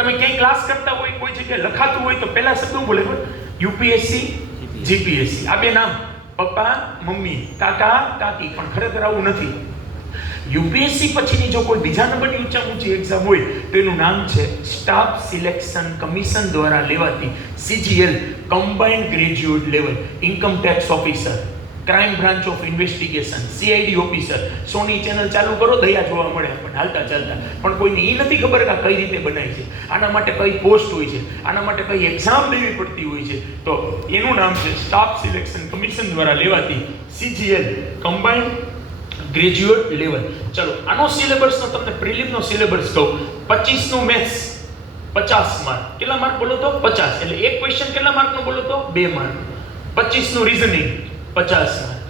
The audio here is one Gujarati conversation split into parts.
તમે ક્યાંય ક્લાસ કરતા હોય, કોઈ જગ્યાએ લખાતું હોય તો પહેલા શબ્દ શું બોલે? UPSC, GPSC. આ બે નામ, પપ્પા મમ્મી, કાકા કાકી, પણ ખરેખર આવું નથી. યુપીએસસી પછીની જો કોઈ બીજા નંબરની ઊંચી એક્ઝામ હોય તો એનું નામ છે સ્ટાફ સિલેક્શન કમિશન દ્વારા લેવાતી CGL, combined graduate level income tax officer, crime branch of investigation, CID officer. Sony channel ચાલુ કરો, દયા જોવા મળે આપણને હાલતા ચાલતા. પણ કોઈને એ નથી ખબર કે કઈ રીતે બનાય છે, આના માટે કઈ પોસ્ટ હોય છે, આના માટે કઈ એક્ઝામ દેવી પડતી હોય છે. તો એનું નામ છે સ્ટાફ સિલેક્શન કમિશન દ્વારા લેવાતી CGL, કમ્બાઇન્ડ ગ્રેજ્યુએટ લેવલ. ચલો, આનો સિલેબસનો તમને પ્રિલિમનો સિલેબસ કહું. 25 નું મેથ્સ 50 માર્ક. કેટલા માર્ક બોલો તો? 50. એટલે એક ક્વેશ્ચન કેટલા માર્કનો બોલો તો? 2 માર્ક. 25 નું રીઝનિંગ 50 માર્ક.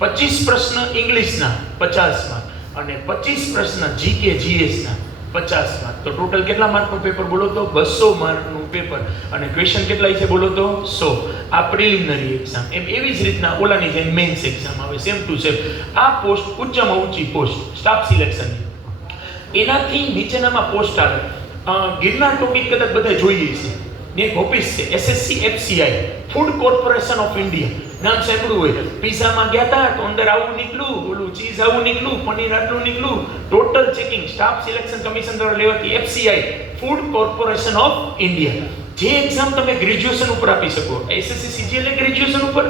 25 પ્રશ્ન ઇંગ્લિશના 50 માર્ક અને 25 પ્રશ્ન GK GS ના 50 માર્ક. તો ટોટલ કેટલા માર્કનું પેપર બોલો તો? 200 માર્કનું પેપર. અને ક્વેશ્ચન કેટલા છે બોલો તો? 100. આ પ્રિલિમિનરી એક્ઝામ. એવી જ રીતના ઓલાની જેમ મેન્સ એક્ઝામ આવે, સેમ ટુ સેમ. આ પોસ્ટ ઊંચામાં ઊંચી પોસ્ટ સ્ટાફ સિલેક્શનની. એનાથી નીચેનામાં પોસ્ટ આવે. ગિરનાર ટોપિક કદાચ બધા જોઈએ છે. ને એક ઓફિસ છે SSC FCI, food corporation of India. નામ સાંભળ્યું હોય. પિઝામાં ગયા હતા તો અંદર આવું નીકળ્યું, ઓલું ચીઝ આવું નીકળ્યું, પનીર આટલું નીકળ્યું. Total checking staff selection commission દ્વારા લેવાતી FCI, food corporation of India. જે એક્ઝામ તમે ગ્રેજ્યુએશન ઉપર આપી શકો. SSC CGL ગ્રેજ્યુએશન ઉપર,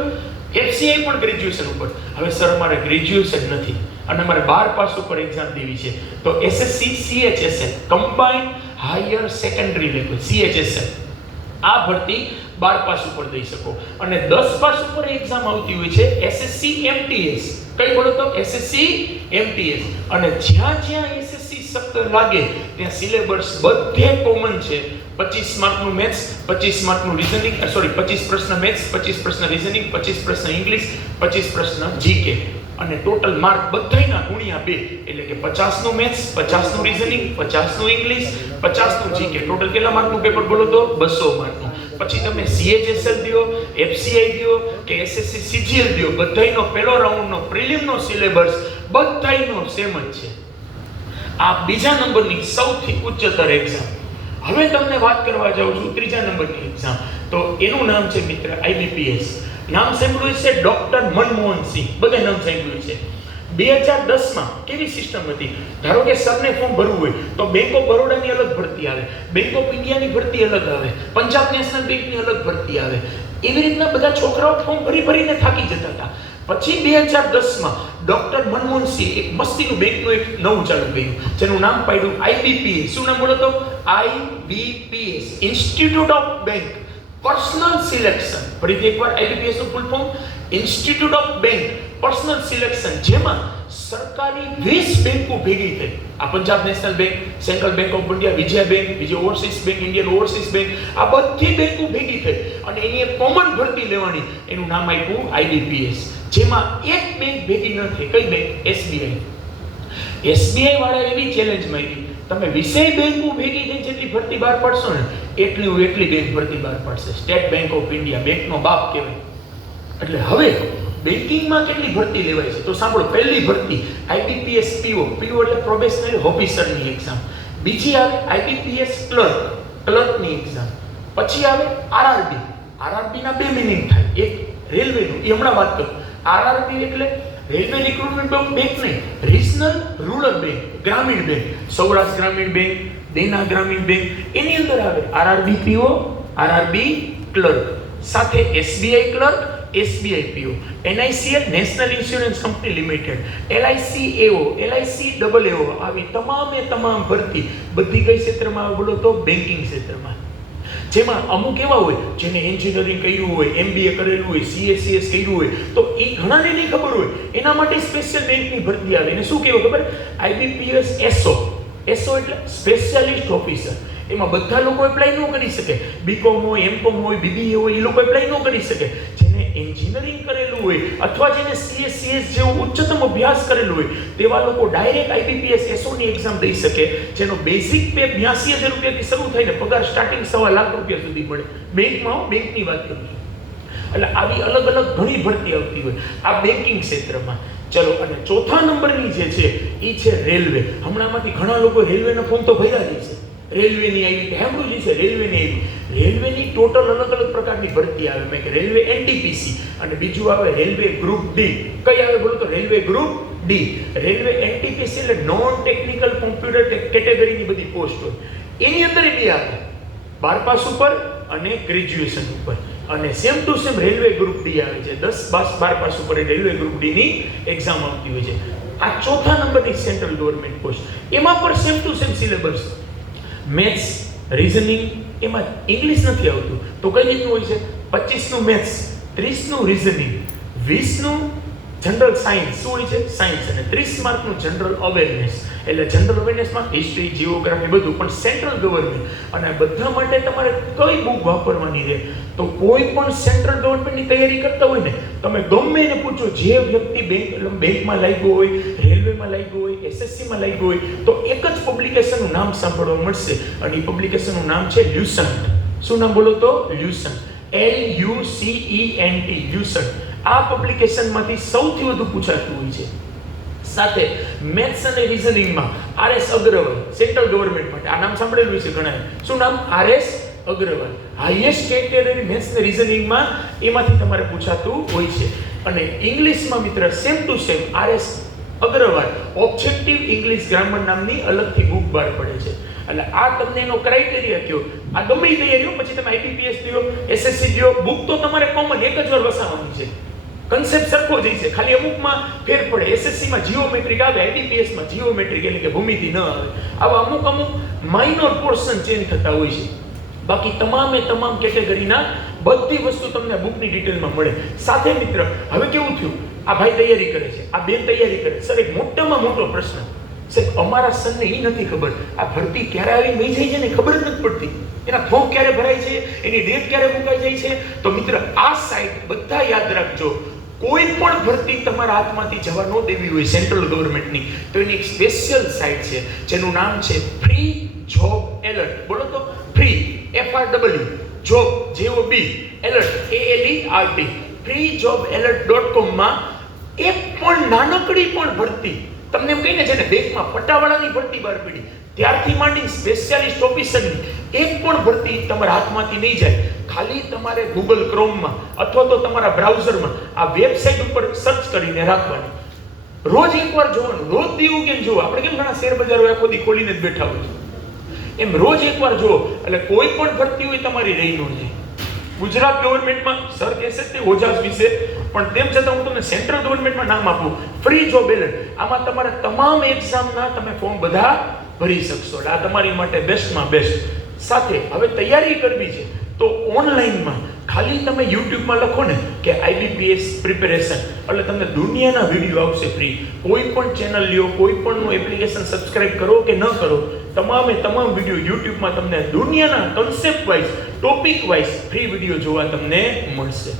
FCI પણ ગ્રેજ્યુએશન ઉપર. હવે સર મારે ગ્રેજ્યુએશન નથી અને મારે 12 પાસ ઉપર એક્ઝામ દેવી છે, તો SSC CHSL, combined higher secondary level CHSL, આ ભરતી 12 પાસ ઉપર દઈ શકો. અને 10 પાસ ઉપર એક્ઝામ આવતી હોય છે SSC MTS. કઈ બોલો તો? SSC MTS. અને જ્યાં જ્યાં SSC શબ્દ લાગે ત્યાં સિલેબસ બધે કોમન છે. 25 માર્કનું મેથ્સ, 25 માર્કનું રીઝનિંગ, 25 પ્રશ્ન મેથ્સ, 25 પ્રશ્ન રીઝનિંગ, 25 પ્રશ્ન ઇંગ્લિશ, 25 પ્રશ્ન GK. અને ટોટલ માર્ક બધાયના ગુણ્યા 2, એટલે કે 50 નું મેથ્સ, 50 નું રીઝનિંગ, 50 નું ઇંગ્લિશ, 50 નું GK. ટોટલ કેટલા માર્કનું પેપર બોલો તો? 200 માર્કનું. પછી તમે CHSL દો, FCI દો કે SSC CGL દો, બધાયનો પહેલો રાઉન્ડનો પ્રિલિમનો સિલેબસ બધાયનો સેમ જ છે. આ બીજા નંબરની સૌથી ઉચ્ચતર એક્ઝામ. હવે તમને વાત કરવા જાઉં છું ત્રીજા નંબરની એક્ઝામ. તો એનું નામ છે મિત્ર IBPS. નામ સાંભળ્યું છે ડોક્ટર મનમોહન સિંહ, બધા નામ સાંભળ્યું છે. 2010 માં કેવી સિસ્ટમ હતી? ધારો કે સરને ફોર્મ ભરવું હોય તો બેંક ઓફ બરોડાની અલગ ભરતી આવે, બેંક ઓફ ઇન્ડિયાની ભરતી અલગ આવે, પંજાબ નેશનલ બેંકની અલગ ભરતી આવે. એવી રીતના બધા છોકરાઓ ફોર્મ ભરીને થાકી જતા હતા. પછી 2010 માં ડોક્ટર મનમોહન સિંહ એક મસ્તીનું બેંકનું એક નવું ચાલુ કર્યું, જેનું નામ પાડ્યું IBPS. શું નામ બોલો તો? IBPS, institute of bank personal selection. ફરીથી એકવાર IBPS નું full form institute of bank personal selection, જેમાં સરકારી 20 બેંકો ભેગી થઈ. આ Punjab national bank, central bank of India, Vijay bank, Vijay overseas bank, Indian overseas bank, આ બધી બેંકો ભેગી થઈ અને એની એક કોમન ભરતી લેવાની. એનું નામ આપ્યું IBPS. જેમાં એક બેંક ભેગી ન થઈ. કઈ બેંક? SBI વાળા એવી ચેલેન્જ મારી, તમે 20 બેંકો ભેગી થઈ જેટલી ભરતી બહાર પાડશો ને એટલી બેંક ભરતી બહાર પાડશે. સ્ટેટ બેંક ઓફ ઇન્ડિયા બેંકનો બાપ કહેવાય. એટલે હવે બેન્કિંગમાં કેટલી ભરતી લેવાય છે તો સાંભળો. પહેલી ભરતી IBPS PO એટલે પ્રોબેશનરી ઓફિસરની એક્ઝામ. બીજી આવે IBPS ક્લર્કની એક્ઝામ. પછી આવે RRB ના બે મિનિંગ થાય. એક રેલવેનું, એ હમણાં વાત કરું. RRB એટલે રેલવે રિક્રુટમેન્ટ બેંક નહીં, રિજનલ રૂરલ બેંક, ગ્રામીણ બેંક, સૌરાષ્ટ્ર ગ્રામીણ બેંક, દેના ગ્રામીણ બેંક. એની અંદર આવે RRB PO, RRB ક્લર્ક, સાથે SBI clerk, SBI PO, NICL national insurance company limited, LIC AO, LIC AAO. આવી તમામ ભરતી બધી કઈ ક્ષેત્રમાં આવે બોલો તો? બેન્કિંગ ક્ષેત્રમાં. જેમાં અમુક એવા હોય જેને એન્જિનિયરિંગ કર્યું હોય, MBA કરેલું હોય, CSCS કર્યું હોય, તો એ ઘણાને નહીં ખબર હોય. એના માટે સ્પેશિયલ બેંકની ભરતી આવે. એને શું કહેવાય ખબર? IBPS SO એટલે સ્પેશિયાલિસ્ટ ઓફિસર. એમાં બધા લોકો એપ્લાય ન કરી શકે. BCom હોય, MCom હોય, BBA હોય, એ લોકો એપ્લાય ન કરી શકે. જેને એન્જિનિયરિંગ કરેલું હોય અથવા જેને CSCS જેવો ઉચ્ચતમ અભ્યાસ કરેલો હોય તેવા લોકો ડાયરેક્ટ IBPS SO ની એક્ઝામ દઈ શકે, જેનો બેઝિક પે 82,000 રૂપિયાથી શરૂ થઈને પગાર સ્ટાર્ટિંગ 1.25 લાખ રૂપિયા સુધી મળે. બેંકની વાત કરું છું. એટલે આવી અલગ ઘણી ભરતી આવતી હોય આ બેન્કિંગ ક્ષેત્રમાં. ચલો, અને ચોથા નંબરની જે છે એ છે રેલવે. હમણાંમાંથી ઘણા લોકો રેલવેના ફોર્મ તો ભર્યા જ છે. રેલવેની આવી, સાંભળ્યું છે રેલવેની આવી. રેલવેની ટોટલ અલગ અલગ પ્રકારની ભરતી આવે. મેં કે રેલવે એનટીપીસી અને બીજું આવે રેલવે ગ્રુપ ડી. કઈ આવે બોલો તો railway group D. Railway NTPC એટલે નોન ટેકનિકલ કોમ્પ્યુટર કેટેગરીની બધી પોસ્ટ હોય. એની અંદર એ બે આવે, 12 પાસ ઉપર અને ગ્રેજ્યુએશન ઉપર. અને same to same railway group D આવે છે. 10-12 પાસ ઉપર રેલવે ગ્રુપ ડી ની એક્ઝામ આવતી હોય છે. આ ચોથા નંબરની સેન્ટ્રલ ગવર્મેન્ટ પોસ્ટ. એમાં પણ same to same syllabus, maths, reasoning, એમાં ઇંગ્લિશ નથી આવતું. તો કઈ રીતનું હોય છે? 25 નું મેથ્સ, 30 નું રીઝનિંગ, 20 નું જનરલ સાયન્સ, શું હોય છે? સાયન્સ, અને 30 માર્કનું જનરલ અવેરનેસ. એટલે જનરલ અવેરનેસમાં હિસ્ટ્રી, જીઓગ્રાફી બધું, પણ સેન્ટ્રલ ગવર્મેન્ટ. અને આ બધા માટે તમારે કઈ બુક વાપરવાની રહે? તો કોઈ પણ સેન્ટ્રલ ગવર્મેન્ટની તૈયારી કરતા હોય ને, તમે ગમે એને પૂછો, જે વ્યક્તિ બેંકમાં લાગ્યો હોય, રેલવેમાં લાગ્યો હોય, એસએસસીમાં લાગ્યો હોય, તો એક જ પબ્લિકેશનનું નામ સાંભળવા મળશે. અને એ પબ્લિકેશનનું નામ છે લ્યુસન્ટ. શું નામ બોલો તો? લ્યુસન્ટ. LUCENT, લ્યુસન્ટ. આ પબ્લિકેશનમાંથી સૌથી વધુ પૂછાતું હોય છે. સાથે મેથ્સ અને રીઝનિંગમાં RS અગ્રવાલ, સેન્ટ્રલ ગવર્મેન્ટ માટે. આ નામ સાંભળેલું છે ઘણાએ. શું નામ? RS Agarwal. Highest category maths અને રીઝનિંગમાં એમાંથી તમારે પૂછાતું હોય છે. અને ઇંગ્લિશમાં મિત્ર same to same RS Agarwal objective English grammar નામની અલગથી બુક બહાર પડે છે. એટલે આ તમને એનો ક્રાઇટેરિયા કયો. આ ગમે એ તૈયારીઓ, પછી તમે IBPS દો, SSC દો, બુક તો તમારે કોમન એક જ વાર વસાવવાની છે. કન્સેપ્ટ સરખો જ છે, ખાલી અમુકમાં ફેર પડે. એસએસસીમાં જીઓમેટ્રિક આવે, IBPSમાં જીઓમેટ્રિક એટલે કે ભૂમિતિ ન આવે. આવા અમુક માઇનોર પોર્શન ચેન્જ થતા હોય છે. બાકી તમામે તમામ કેટેગરીના બધી વસ્તુ તમને બુકની ડિટેલમાં મળે. સાથે મિત્ર હવે કેવું થયું, આ ભાઈ તૈયારી કરે છે, આ બેન તૈયારી કરે. સર એક મોટામાં મોટો પ્રશ્ન, સાહેબ અમારા સનને એ નથી ખબર આ ભરતી ક્યારે આવી વહી જાય છે ને ખબર જ નથી પડતી. એના ફોર્મ ક્યારે ભરાય છે, એની ડેટ ક્યારે મુકાઈ જાય છે. તો મિત્ર આ સાઇટ બધા યાદ રાખજો. કોઈ પણ ભરતી તમારા હાથમાંથી જવા ન દેવી હોય સેન્ટ્રલ ગવર્મેન્ટની, તો એની એક સ્પેશિયલ સાઇટ છે જેનું નામ છે ફ્રી જોબ એલર્ટ. બોલો તો free, FRW, job JOB, alert ALERT, freejobalert.com માં એક પણ નાનકડી પણ ભરતી, તમને એમ કહીને છે ને બેંકમાં પટાવાળાની ભરતી બહાર પડી ત્યારથી માંડી સ્પેશિયાલિસ્ટ ઓફિસરની એક પણ ભરતી તમારા હાથમાંથી નહીં જાય. ખાલી તમારે ગૂગલ ક્રોમમાં અથવા તો તમારા બ્રાઉઝરમાં આ વેબસાઇટ ઉપર સર્ચ કરીને રાખવાની. રોજ એકવાર જોવાનું, રોજ દીવું કેમ જોવું. આપણે કેમ ઘણા શેર બજારો આખો દી ખોલીને જ બેઠા હોય એમ રોજ એકવાર જુઓ, એટલે કોઈ પણ ભરતી હોય તમારી રહી ન જાય. ગુજરાત ગવર્મેન્ટમાં સર કહેશે તે ઓજાસ વિશે, પણ તેમ છતાં હું તમને સેન્ટ્રલ ગવર્મેન્ટમાં નામ આપું, ફ્રી જોબ એલર્ટ. આમાં તમારા તમામ એક્ઝામના તમે ફોર્મ બધા ભરી શકશો. એટલે આ તમારી માટે બેસ્ટમાં બેસ્ટ. સાથે હવે તૈયારી કરવી છે તો ઓનલાઈનમાં ખાલી તમે યુટ્યુબમાં લખો ને કે IBPS પ્રિપેરેશન, એટલે તમને દુનિયાના વિડીયો આવશે ફ્રી. કોઈ પણ ચેનલ લ્યો, કોઈ પણનું એપ્લિકેશન સબસ્ક્રાઇબ કરો કે ન કરો, તમામે તમામ વિડીયો યુટ્યુબમાં તમને દુનિયાના concept wise, topic wise free video જોવા તમને મળશે.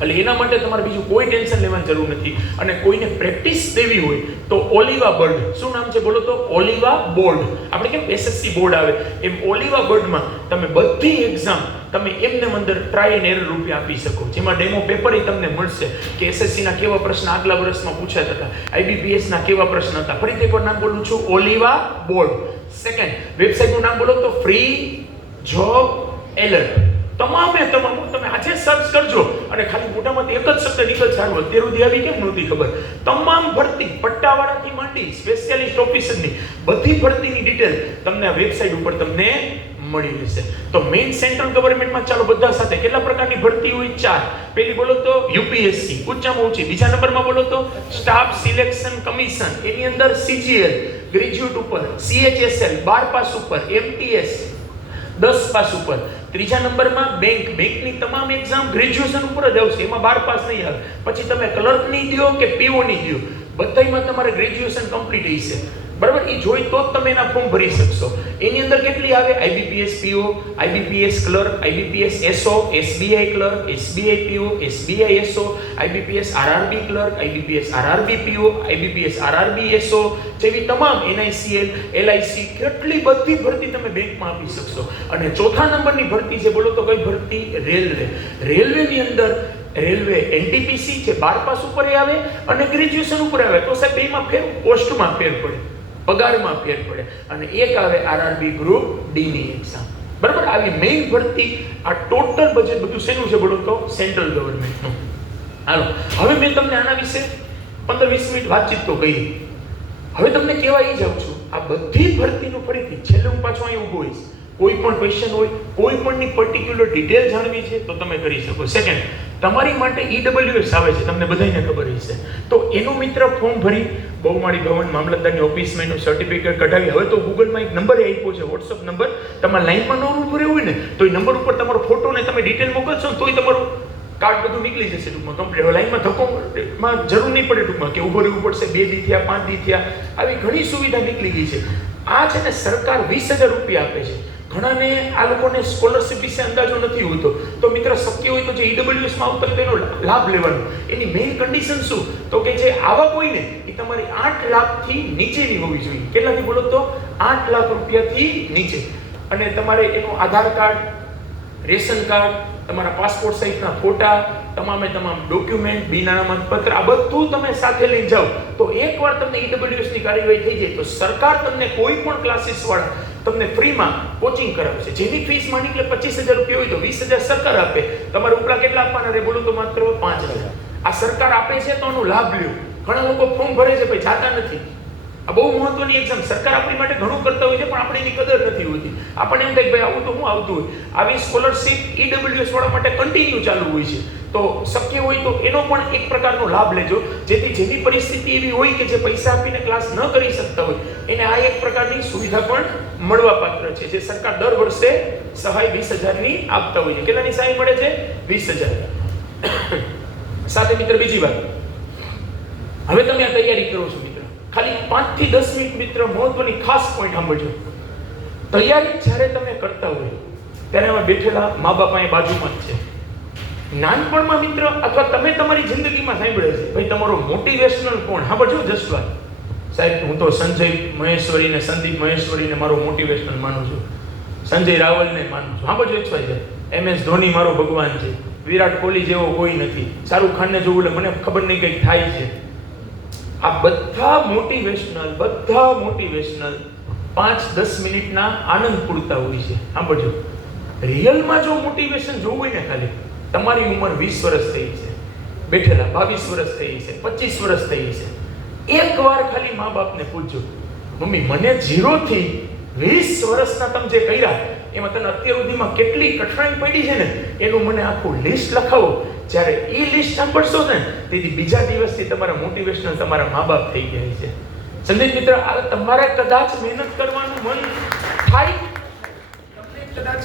એટલે એના માટે તમારે બીજું કોઈ ટેન્શન લેવાની જરૂર નથી. અને કોઈને પ્રેક્ટિસ દેવી હોય તો ઓલિવા બોર્ડ, શું નામ છે બોલો તો? ઓલિવા બોર્ડ. આપણે કેમ SSC બોર્ડ આવે એમ ઓલિવા બોર્ડમાં તમે બધી એક્ઝામ તમે એમને અંદર ટ્રાય એન્ડ એરર રૂપે આપી શકો, જેમાં ડેમો પેપર તમને મળશે કે SSC ના કેવા પ્રશ્ન આગલા વર્ષમાં પૂછાતા હતા, IBPS ના કેવા પ્રશ્ન હતા. ફરીથી એકવાર નામ બોલું છું, ઓલિવા બોર્ડ. સેકન્ડ વેબસાઇટનું નામ બોલો તો ફ્રી જોબ એલર્ટ. તમામે તમામ તમે આજે સર્ચ કરજો અને ખાલી મોટામાંથી એક જ શબ્દ નીકળ છાડવો. અત્યાર સુધી આવી કેમ નહોતી ખબર. તમામ ભરતી પટ્ટાવાળાથી માંડી સ્પેશિયાલિસ્ટ ઓફિસરની બધી ભરતીની ડિટેલ તમને આ વેબસાઇટ ઉપર તમને મળી રહેશે. તો મેઇન સેન્ટ્રલ ગવર્મેન્ટમાં ચાલો બધા સાથે કેટલા પ્રકારની ભરતી હોય? 4. પહેલી બોલો તો UPSC, ઊંચામાં ઊંચી. બીજા નંબરમાં બોલો તો સ્ટાફ સિલેક્શન કમિશન, એની અંદર CGL ગ્રેજ્યુએટ ઉપર, CHSL 12 પાસ ઉપર, MTS 10 પાસ ઉપર. ત્રીજા નંબરમાં બેંકની તમામ એક્ઝામ ગ્રેજ્યુએશન ઉપર જ આવશે, એમાં 12 પાસ નહીં આવે. પછી તમે ક્લર્કની દો કે POની દો, બધામાં તમારે ગ્રેજ્યુએશન કમ્પ્લીટ હશે. બરાબર? એ જોઈ તો જ તમે એના ફોર્મ ભરી શકશો. એની અંદર કેટલી આવે? IBPS PO, IBPS clerk, IBPS SO, SBI clerk, SBI PO, SBI SO, IBPS RRB clerk, IBPS RRB PO, IBPS RRB SO જેવી તમામ NICL, LIC કેટલી બધી ભરતી તમે બેંકમાં આપી શકશો. અને ચોથા નંબરની ભરતી છે બોલો તો કઈ ભરતી? રેલવે. રેલવેની અંદર રેલવે NTPC છે 12 પાસ ઉપર આવે અને ગ્રેજ્યુએશન ઉપર આવે. તો સાહેબ બેમાં ફેર, પોસ્ટમાં ફેર પડે. પગારમાં ફેર પડે, અને એક આવે આરઆરબી ગ્રુપ ડીની એક્ઝામ. બરાબર, આવી મેઇન ભરતી આ ટોટલ બજેટ બધું શેનું છે બોલો તો સેન્ટ્રલ ગવર્મેન્ટનું. હાલો, હવે મેં તમને આના વિશે 15-20 મિનિટ વાતચીત તો કરી. હવે તમને કહેવા એ જાઉં છું, આ બધી ભરતીનું ફરીથી છેલ્લે હું પાછો અહીં ઊભો હોઈશ. કોઈ પણ ક્વેશ્ચન હોય, કોઈ પણની પર્ટિક્યુલર ડિટેલ જાણવી છે તો તમે કરી શકો. સેકન્ડ, તમારી માટે EWS આવે છે, તમને બધાને ખબર હશે, તો એનું મિત્ર ફોર્મ ભરી બહુમાળી ભવન મામલતદારની ઓફિસમાં એનું સર્ટિફિકેટ કઢાવી. હવે તો ગૂગલમાં એક નંબર આપ્યો છે, વોટ્સઅપ નંબર. તમારે લાઈનમાં ન ઊભું રહેવું હોય ને તો એ નંબર ઉપર તમારો ફોટો ને તમે ડિટેલ મોકલશો ને તોય તમારું કાર્ડ બધું નીકળી જશે ટૂંકમાં કમ્પ્લીટ. લાઈનમાં ધક્કોમાં જરૂર નહીં પડે ટૂંકમાં કે ઊભું રહેવું પડશે, 2 દી થયા 5 દી થયા, આવી ઘણી સુવિધા નીકળી ગઈ છે. આ છે ને સરકાર 20,000 રૂપિયા આપે છે. ઘણાને આ લોકોને સ્કોલરશિપ વિશે અંદાજો નથી હોતો, તો મિત્ર શક્ય હોય તો જે EWSમાં આવતા હોય તો એનો લાભ લેવાનો. એની મેઇન કન્ડિશન શું તો કે જે આવક હોય ને એ તમારી 8 લાખથી નીચેની હોવી જોઈએ. કેટલાથી બોલો તો 8 લાખ રૂપિયાથી નીચે. અને તમારે એનું આધાર કાર્ડ, રેશન કાર્ડ, તમારા પાસપોર્ટ સાઇઝના ફોટા, તમામે તમામ ડોક્યુમેન્ટ, બિનામત પત્ર, આ બધું તમે સાથે લઈ જાઓ તો એકવાર તમને EWSની કાર્યવાહી થઈ જાય તો સરકાર તમને કોઈ પણ ક્લાસીસ વાળા તમને ફ્રીમાં કોચિંગ કરાવે છે. જેની ફીસ માની કે 25,000 રૂપિયા હોય તો 20,000 સરકાર આપે. તમારે ઉપલા કેટલા આપવાના રહે બોલો તો માત્ર 5,000. આ સરકાર આપે છે તો એનો લાભ લ્યો. ઘણા લોકો ફોર્મ ભરે છે ભાઈ જાતા નથી. આ બહુ મહત્વની એક્ઝામ. સરકાર આપણી માટે ઘણું કરતા હોય છે પણ આપણે એની કદર નથી હોતી. આપણને એમ થાય ભાઈ આવું તો હું આવતું હોય. આવી સ્કોલરશિપ EWS વાળા માટે કન્ટિન્યુ ચાલુ હોય છે. તો શક્ય હોય તો એનો પણ એક પ્રકારનો લાભ લેજો, જેથી જેની પરિસ્થિતિ એવી હોય કે જે પૈસા આપીને ક્લાસ ન કરી શકતા હોય એને આ એક પ્રકારની સુવિધા પણ મળવા પાત્ર છે, જે સરકાર દર વર્ષે સહાય 20,000ની આપતા હોય છે. કેટલાની સહાય મળે છે? 20,000. સાથે મિત્ર બીજી વાત, હવે તમે આ તૈયારી કરો છો મિત્ર, ખાલી 5 થી 10 મિનિટ મિત્ર મહત્વની ખાસ પોઈન્ટ સાંભળજો. તૈયારી જ્યારે તમે કરતા હોય ત્યારે અમે બેઠેલા મા બાપ અહીં બાજુમાં જ છે. નાનપણમાં મિત્ર અથવા તમે તમારી જિંદગીમાં સાંભળે છે ભાઈ તમારો મોટિવેશનલ કોણ? હા બજો જસવાલ સાહેબ, હું તો સંજય મહેશ્વરી ને સંદીપ મહેશ્વરી ને મારો મોટિવેશનલ માનું છું, સંજય રાવલ ને માનું છું. હા બજો XYZ, MS ધોની મારો ભગવાન છે, વિરાટ કોહલી જેવો કોઈ નથી, શાહરુખ ખાન ને જોવું એટલે મને ખબર નહીં કંઈક થાય છે. આ બધા મોટિવેશનલ 5-10 મિનિટના આનંદ પૂરતા હોય છે. હા બજો રિયલમાં જો મોટિવેશન જોવું હોય ને ખાલી તમારી ઉંમર 20 વર્ષ થઈ છે, બેઠેલા 22 વર્ષ થઈ છે, 25 વર્ષ થઈ છે, એકવાર ખાલી મા બાપને પૂછજો, મમ્મી મને 0 થી 20 વર્ષના તમે જે કર્યા એમાં તને અત્યાર સુધીમાં કેટલી કઠણાઈ પડી છે ને એનું મને આખું લિસ્ટ લખાવો. જ્યારે એ લિસ્ટ સાંભળશો ને તેથી બીજા દિવસથી તમારા મોટિવેશનલ તમારા મા બાપ થઈ ગયા છે. સંદીપ મિત્ર, આ તમારે કદાચ મહેનત કરવાનું મન થાય, તમને કદાચ